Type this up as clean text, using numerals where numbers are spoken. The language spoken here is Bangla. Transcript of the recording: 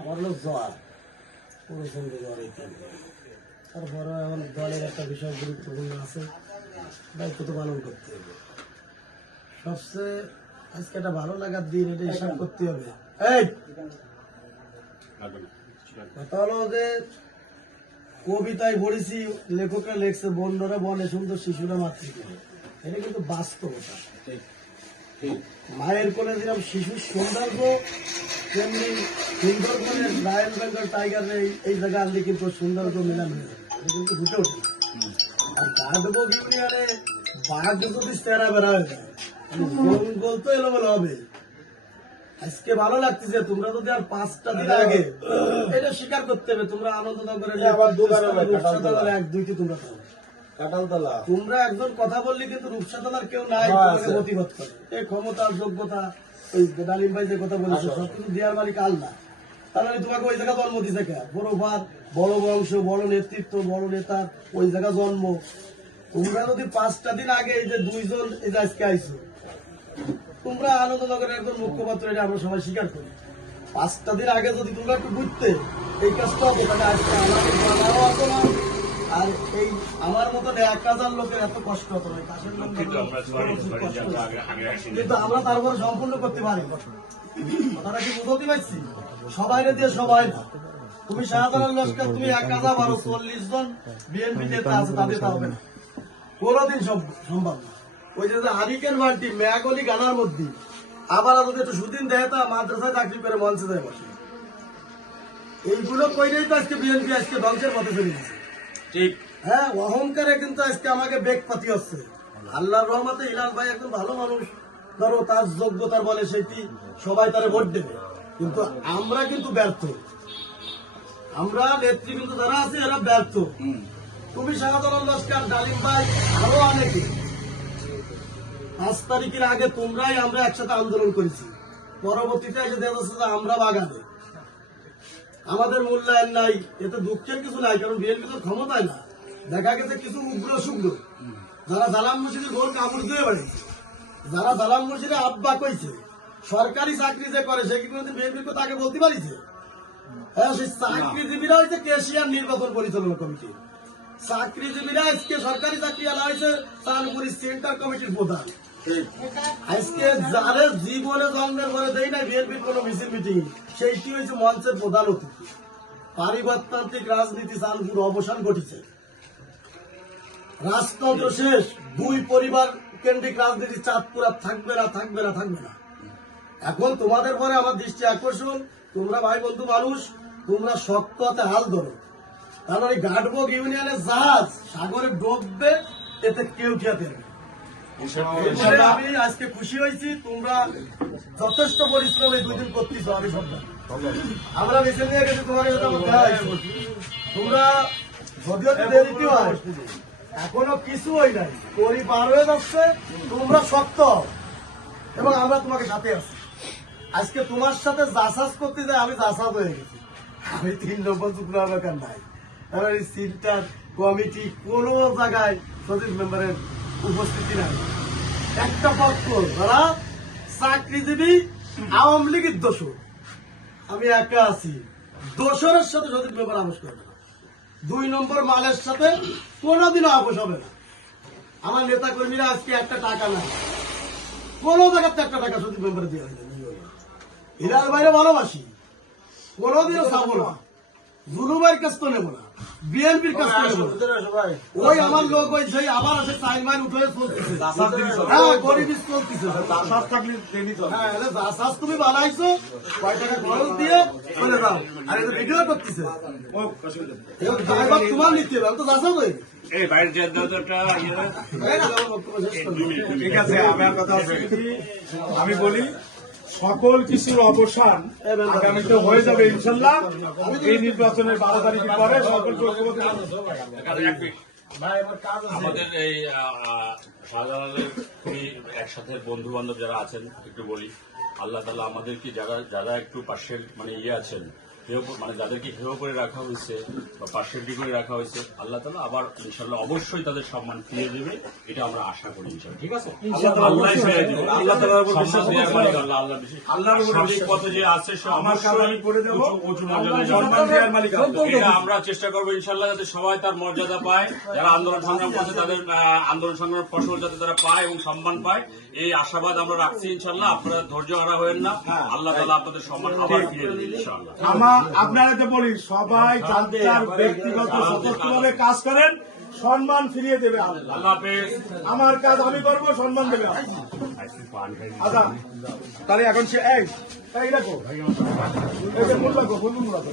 আমার হলো জ্বর, প্রচন্ড জ্বর। তারপরে এখন দলের একটা বিষয় গুরুত্বপূর্ণ আছে, দায়িত্ব তো পালন করতে হবে। সবচেয়ে আজকে একটা ভালো লাগার দিন, এটা হিসাব করতে হবে। এই কথা হলো যে কবিতায় পড়েছি, লেখকরা লেখছে বন্যরা বনে সুন্দর শিশুরা মাতৃকুলে। এটা কিন্তু বাস্তবতা। মায়ের কোলে যেরকম শিশুর সৌন্দর্য, তেমনি সুন্দরবনের রয়্যাল বেঙ্গল টাইগারের এই জায়গা আনলে কিন্তু সৌন্দর্য মিলান হয়ে যাবে। এটা কিন্তু ফুটে ওঠে। আর বাঘবো ইউনিয়নে বাঘ যদি তেরা বেড়া হয়ে যায়, জঙ্গল তো এলোমেলো হবে। আজকে ভালো লাগতেছে, তোমরা যদি আর 5টা দিন আগে এটা স্বীকার করতে হবে, তোমরা আনন্দনগরের এক-দুইটি তোমরা পাবো। তোমরা একজন কথা বললে কিন্তু রূপসাতলার কেউ নাই প্রতিবাদ করে। এই ক্ষমতা যোগ্যতা, ওই ডালিম ভাই যে কথা বলেছে, সবকিছু দেওয়ার মালিক আল্লাহ। তাহলে তোমাকে ওই জায়গা জন্ম দিছে কে? বড় ভাত, বড় বংশ, বড় নেতৃত্ব, বড় নেতার ওই জায়গা জন্ম। তোমরা যদি 5টা দিন আগে এই যে 2জন এই যে আজকে আইছো, তোমরা আনন্দনগরের একজন মুখ্যপাত্র, এটা আমরা সবাই স্বীকার করি। 5টা দিন আগে যদি তোমরা একটু বুঝতে এই কাজটা হতো, তাহলে আজকে আমাদের বাধাও হতো না, আর এই আমার মতন 1000 লোকের এত কষ্ট হতো না। কিন্তু আমরা তারপরে সম্পূর্ণ করতে পারি। কথাটা কি বুঝতে পারছি? সবাই দিয়ে সবাই না। তুমি শাহজালাল লস্কর, তুমি 1040 জন বিএনপি নেতা আছে, তাদের তা হবে না, কোনোদিন সম্ভব না। ওই যে হারিকেন বাল্টি মেয়াগলি গানার মধ্যে আবার যদি একটু সুদিন দেয়, তা মাদ্রাসায় চাকরি করে মঞ্চে যায় বসে। এইগুলো কইলেই তো আজকে বিএনপি আজকে ধ্বংসের পথে চলে গেছে। ঠিক, হ্যাঁ, অহংকারে কিন্তু আজকে আমাকে বেগ পাতি হচ্ছে। আল্লাহর রহমতে ইলাল ভাই একজন ভালো মানুষ, ধরো তার যোগ্যতার বলে সেটি সবাই তারে ভোট দেবে, কিন্তু আমরা কিন্তু ব্যর্থ। আমরা নেতৃবৃন্দ যারা আছে এরা ব্যর্থ। তুমি শাহজালাল লস্কর, ডালিম ভাই, আরো অনেকে 5 তারিখের আগে তোমরাই আমরা একসাথে আন্দোলন করেছি। পরবর্তীতে এসে দেখা যাচ্ছে যে আমরা বাগানে, আমাদের মূল্যায়ন নাই। এতে দুঃখের কিছু নাই, কারণ বিএনপি তো ক্ষমতায় না। দেখা গেছে কিছু উগ্র শুগ্র যারা জালাম মসজিদের গোল কাপড় দিয়ে বেড়েছে, যারা জালাম মসজিদে আব্বা কইছে, সরকারি চাকরি যে করে সে কি কোনোদিন বিএনপির কথা আগে বলতে পারিছে? হ্যাঁ, সেই চাকরিজীবীরা হয়েছে কেশিয়ার নির্বাচন পরিচালনা কমিটি। চাকরিজীবীরা আজকে সরকারি চাকরি আলা হয়েছে চাঁদপুরি সেন্টার কমিটির প্রধান। আজকে যাদের জীবনে জন্মের পরে দেয় না বিএনপির কোন মিছিল মিটিং, সেইটি হয়েছে মঞ্চের প্রধান অতিথি। পারিবারতান্ত্রিক রাজনীতি চাঁদপুর অবসান ঘটেছে, রাজতন্ত্র শেষ। 2 পরিবার কেন্দ্রিক রাজনীতি চাঁদপুর আর থাকবে না, থাকবে না, থাকবে না। এখন তোমাদের পরে আমার দৃষ্টি আকর্ষণ, তোমরা ভাই বন্ধু মানুষ, তোমরা শক্ত হাতে হাল ধরো। কারণ এই ঘাটবগ ইউনিয়নের জাহাজ সাগরে ডুববে, এতে কেউ খেয়াতে হবে। আমি আজকে খুশি হয়েছি, তোমরা যথেষ্ট পরিশ্রম এই 2 দিন করতেছ। আমি সব আমরা বেছে নিয়ে গেছি তোমার তোমরা যদিও দেরিতে হয়, এখনো কিছু হয় নাই, করি পার হয়ে যাচ্ছে। তোমরা শক্ত এবং আমরা তোমাকে সাথে আছি। আজকে তোমার সাথে জাসাজ করতে যাই, আমি জাসাজ হয়ে গেছি। আমি 3 নম্বর টুকরা এলাকার নাই। কারণ এই সেন্টার কমিটি কোন জায়গায় সচিব মেম্বারের উপস্থিতি নাই। একটা পক্ষ যারা চাকরিজীবী আওয়ামী লীগের দোষর, আমি একা আছি। দোষরের সাথে সচিব মেম্বার আপোষ করবে না। 2 নম্বর মালের সাথে কোনোদিনও আপোষ হবে না। আমার নেতা কর্মীরা আজকে একটা টাকা নাই, কোন জায়গাতে একটা টাকা সচিব মেম্বার দিয়ে হয় না। এরার বাইরে ভালোবাসি, কোনোদিনও চাবো না। জুলুমের কাছ তো নেবো না, বিএনপির কাছ তো নেবো না। ওই আমার লোক ওই সেই আবার আছে 4 মাইল উঠে চলতেছে। হ্যাঁ, গরিব চলতেছে। হ্যাঁ, জাসাজ তুমি বানাইছো, কয় টাকা খরচ দিয়ে চলে যাও, আর এটা ভিডিও করতেছে। তোমার নিতে হবে, আমি তো জাসাজ হয়ে গেছি। ঠিক আছে, আমার কথা হচ্ছে আমি বলি, সকল কিছুর অবসান আগামীতে হয়ে যাবে ইনশাল্লাহ। এই নির্বাচনের 12 তারিখের পরে সকল আমাদের এই শাহজালালের খুবই একসাথে বন্ধু বান্ধব যারা আছেন, একটু বলি, আল্লাহ তাআলা আমাদেরকে যারা যারা একটু পার্সেল মানে আছেন, মানে যাদেরকে হেয় করে রাখা হয়েছে বা পার্সেন্টি করে রাখা হয়েছে, আল্লাহ তাআলা আবার ইনশাআল্লাহ অবশ্যই তাদের সম্মান ফিরিয়ে দেবে, এটা আমরা আশা করি ইনশাআল্লাহ। ঠিক আছে, আল্লাহই ফিরিয়ে দেবে। আল্লাহ তাআলার উপর বিশ্বাস সম্মান দেওয়ার মালিক আল্লাহ, আল্লাহ বিশেষ আল্লাহর উপর সঠিক বিশ্বাস পথে যে আছে সে আমার কাজ আমি করে দেবো, উঁচু মর্যাদায় যাবে। সম্মান দেওয়ার মালিক আল্লাহ। এটা আমরা চেষ্টা করবো ইনশাআল্লাহ যাতে সবাই তার মর্যাদা পায়, যারা আন্দোলন সংগ্রাম করছে তাদের আন্দোলন সংগ্রামের ফসল যাতে তারা পায় এবং সম্মান পায়, এই আশাবাদ আমরা রাখছি ইনশাআল্লাহ। আপনারা ধৈর্য হারা হবেন না, আল্লাহ তাআলা আপনাদের সম্মান আবার ফিরিয়ে দেবেন ইনশাআল্লাহ। আপনারা তো বলি সবাই যার ব্যক্তিগত সতর্কভাবে কাজ করেন, সম্মান ফিরিয়ে দেবে আল্লাহ। আল্লাহ হাফেজ। আমার কাজ আমি করবো, সম্মান দেবে আল্লাহ। আচ্ছা তাহলে এখন সে এই রাখো, এই যে ফুল রাখো, ফুল রাখো।